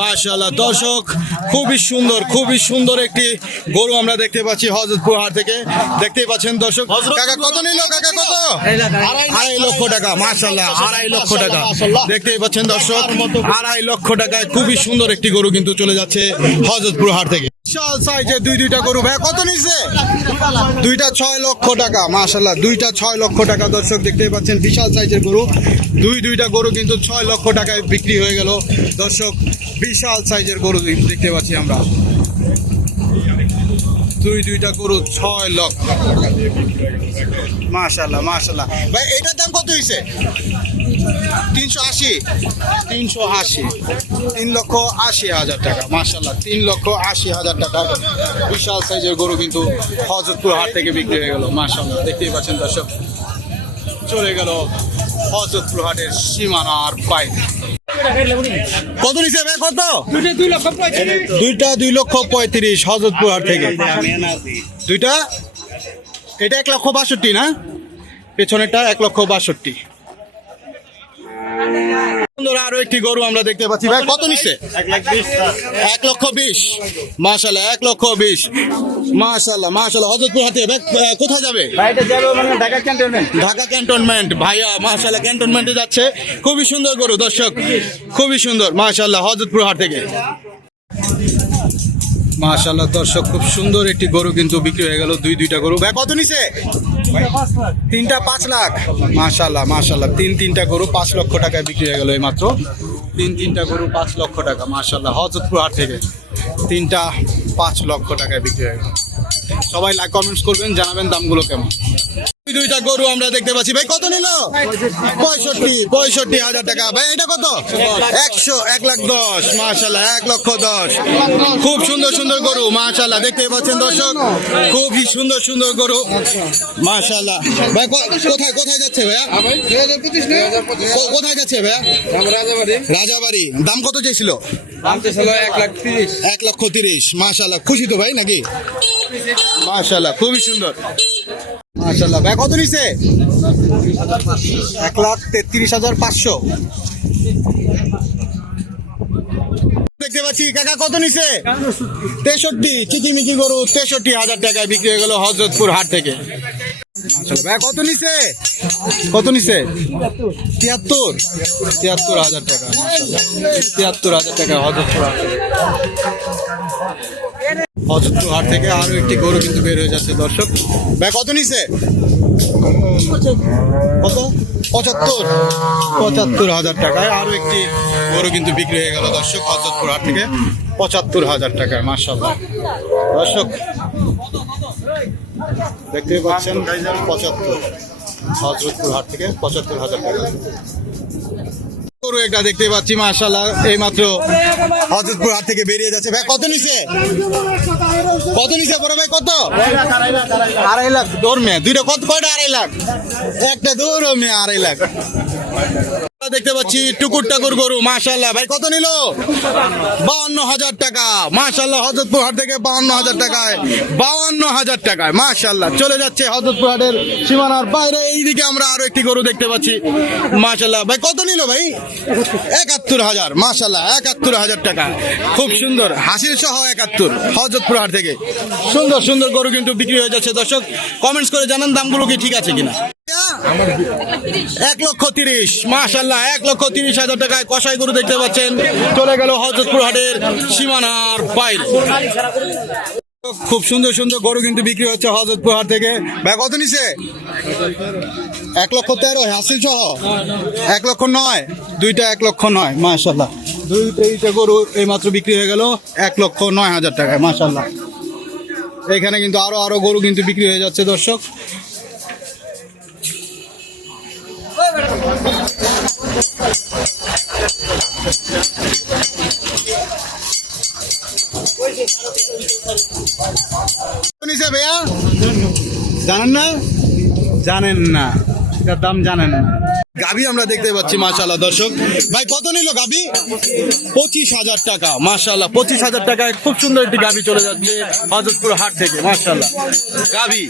মাশাআল্লাহ দর্শক, খুবই সুন্দর একটি গরু আমরা দেখতে পাচ্ছি হযরতপুর হাট থেকে। দেখতেই পাচ্ছেন দর্শক। কাকা কত নিল? কাকা কত? 2.5 লক্ষ টাকা। মাশাআল্লাহ 2.5 লক্ষ টাকা। দেখতেই পাচ্ছেন দর্শক, 2.5 লক্ষ টাকায় খুবই সুন্দর একটি গরু কিন্তু চলে যাচ্ছে হযরতপুর হাট থেকে। বিশাল সাইজের দুইটা গরু। ভাই কত নিছে? দুইটা 6 লক্ষ টাকা। মাশাআল্লাহ দুইটা 6 লক্ষ টাকা। দর্শক দেখতেই পাচ্ছেন বিশাল সাইজের গরু। দুইটা গরু কিন্তু 6 লক্ষ টাকায় বিক্রি হয়ে গেল দর্শক। বিশাল সাইজের গরু দেখতে পাচ্ছি আমরা। দুইটা গরু 6 লক্ষ। মাশাআল্লাহ মাশাআল্লাহ। ভাই এটার দাম কত হইছে? 380। 3,80,000 টাকা। মাশাআল্লাহ 3,80,000 টাকা বিশাল সাইজের গরু কিন্তু হযরতপুর হাট থেকে বিক্রি হয়ে গেল। মাশাআল্লাহ দেখতেই পাচ্ছেন দর্শক, চলে গেল হযরতপুর হাটের সীমানার বাইরে। কত নিছে ভাই? কত? দুইটা 2,35,000 হযরতপুর হাট থেকে। দুইটা এটা 1,62,000 না? পেছনেরটা 1,62,000। সুন্দর আরো একটি গরু আমরা দেখতে পাচ্ছি। ভাই কত নিচ্ছে? 1,20,000। মাশাআল্লাহ 1,20,000। মাশাআল্লাহ মাশাআল্লাহ। হযরতপুর হাটে কোথায় যাবে? ঢাকা ক্যান্টনমেন্ট। ভাইয়া মাশাআল্লাহ ক্যান্টনমেন্টে যাচ্ছে। খুবই সুন্দর গরু দর্শক, খুবই সুন্দর। মাশাআল্লাহ হযরতপুর হাট থেকে। মাশাআল্লাহ দর্শক, খুব সুন্দর একটি গরু কিন্তু বিক্রি হয়ে গেল। দুইটা গরু। ভাই কত নিছে? তিনটা 5 লাখ। মাশাআল্লাহ মাশাআল্লাহ। তিনটা গরু 5 লক্ষ টাকায় বিক্রি হয়ে গেল এই মাত্র। তিনটা গরু 5 লক্ষ টাকা। মাশাআল্লাহ হযরতপুর হাট থেকে তিনটা 5 লক্ষ টাকায় বিক্রি হয়ে গেল। সবাই লাইক কমেন্টস করবেন, জানাবেন দামগুলো কেমন। দুইটা গরু আমরা দেখতে পাচ্ছি। ভাই কত নিল? 65,000 টাকা। ভাই এটা কত? 1,10,000। মাশাআল্লাহ 1,10,000। খুব সুন্দর গরু। মাশাআল্লাহ দেখতে পাচ্ছেন দর্শক, খুবই সুন্দর গরু। মাশাআল্লাহ। ভাই কোথায় যাচ্ছে ভাইয়া? কোথায় যাচ্ছে ভাইয়া? রাজাবাড়ি। দাম কত চাইছিল? 1,30,000। মাশাআল্লাহ খুশি তো ভাই নাকি? মাশাআল্লাহ খুবই সুন্দর। মাশাআল্লাহ। ভাই কত নিছে? 1,33,500 দেখতে পাচ্ছি। কাকা কত নিছে? 63। চিকিমিকি গরু 63,000 টাকায় বিক্রি হয়ে গেল হযরতপুর হাট থেকে। মাশাআল্লাহ। ভাই কত নিছে? 73,000 টাকা। মাশাআল্লাহ 73,000 টাকা হযরতপুর হাট থেকে। হযরতপুর হাট থেকে আরো একটি গরু কিন্তু বের হয়ে যাচ্ছে দর্শক। ভাই কত নিছে? কত? 75,000 টাকায় আরো একটি গরু কিন্তু বিক্রি হয়ে গেল দর্শক হযরতপুর হাট থেকে 75,000 টাকায়। মাশাআল্লাহ দর্শক দেখতে পাচ্ছেন 75 হযরতপুর হাট থেকে 75,000 টাকা গরু একটা দেখতে পাচ্ছি। মাশাআল্লাহ এই মাত্র হযরতপুর হাট থেকে বেরিয়ে যাচ্ছে। ভাই কত নিছে? বড় ভাই কত? 2.5 লাখ। দৌড় মেয়ে দুইটা কত? কয়টা 2.5 লাখ? একটা দৌড় মেয়ে 2.5 লাখ দেখতে পাচ্ছি। টুকুর টাকুর গরু। মাশাআল্লাহ। ভাই কত নিল? 52,000 টাকা। মাশাআল্লাহ হযরতপুর হাট থেকে 52,000 টাকায়। 52,000 টাকায় মাশাআল্লাহ চলে যাচ্ছে হযরতপুর হাটের সীমানার বাইরে। এইদিকে আমরা আরো একটি গরু দেখতে পাচ্ছি। মাশাআল্লাহ। ভাই কত নিল ভাই? 71,000। মাশাআল্লাহ 71,000 টাকা। খুব সুন্দর হাসির সহ 71 হযরতপুর হাট থেকে। সুন্দর গরু কিন্তু বিক্রি হয়ে যাচ্ছে দর্শক। কমেন্টস করে জানান দামগুলো কি ঠিক আছে কিনা। 1,30,000। মাশাআল্লাহ 1,30,000 টাকায় কসাই গরু দেখতে পাচ্ছেন চলে গেল হযরতপুর হাটের সীমানার বাইরে। খুব সুন্দর গরু কিন্তু বিক্রি হচ্ছে হযরতপুর হাট থেকে। ভাই কত নিছে? 1,13,000 হাসিল সহ 1,09,000। দুইটা 1,09,000। মাশাআল্লাহ দুইটা গরু এই মাত্র বিক্রি হয়ে গেল 1,09,000 টাকায়। মাশাআল্লাহ এখানে কিন্তু আরো গরু কিন্তু বিক্রি হয়ে যাচ্ছে দর্শক। ভাইয়া জানেন না এটার দাম জানেন না। গাভী আমরা দেখতে পাচ্ছি। মাশাআল্লাহ দর্শক ভাই কত নিল গাভী? 25,000 টাকা। মাশাআল্লাহ 25,000 টাকায় খুব সুন্দর একটি গাভী চলে যাচ্ছে হযরতপুর হাট থেকে। মাশাআল্লাহ গাভী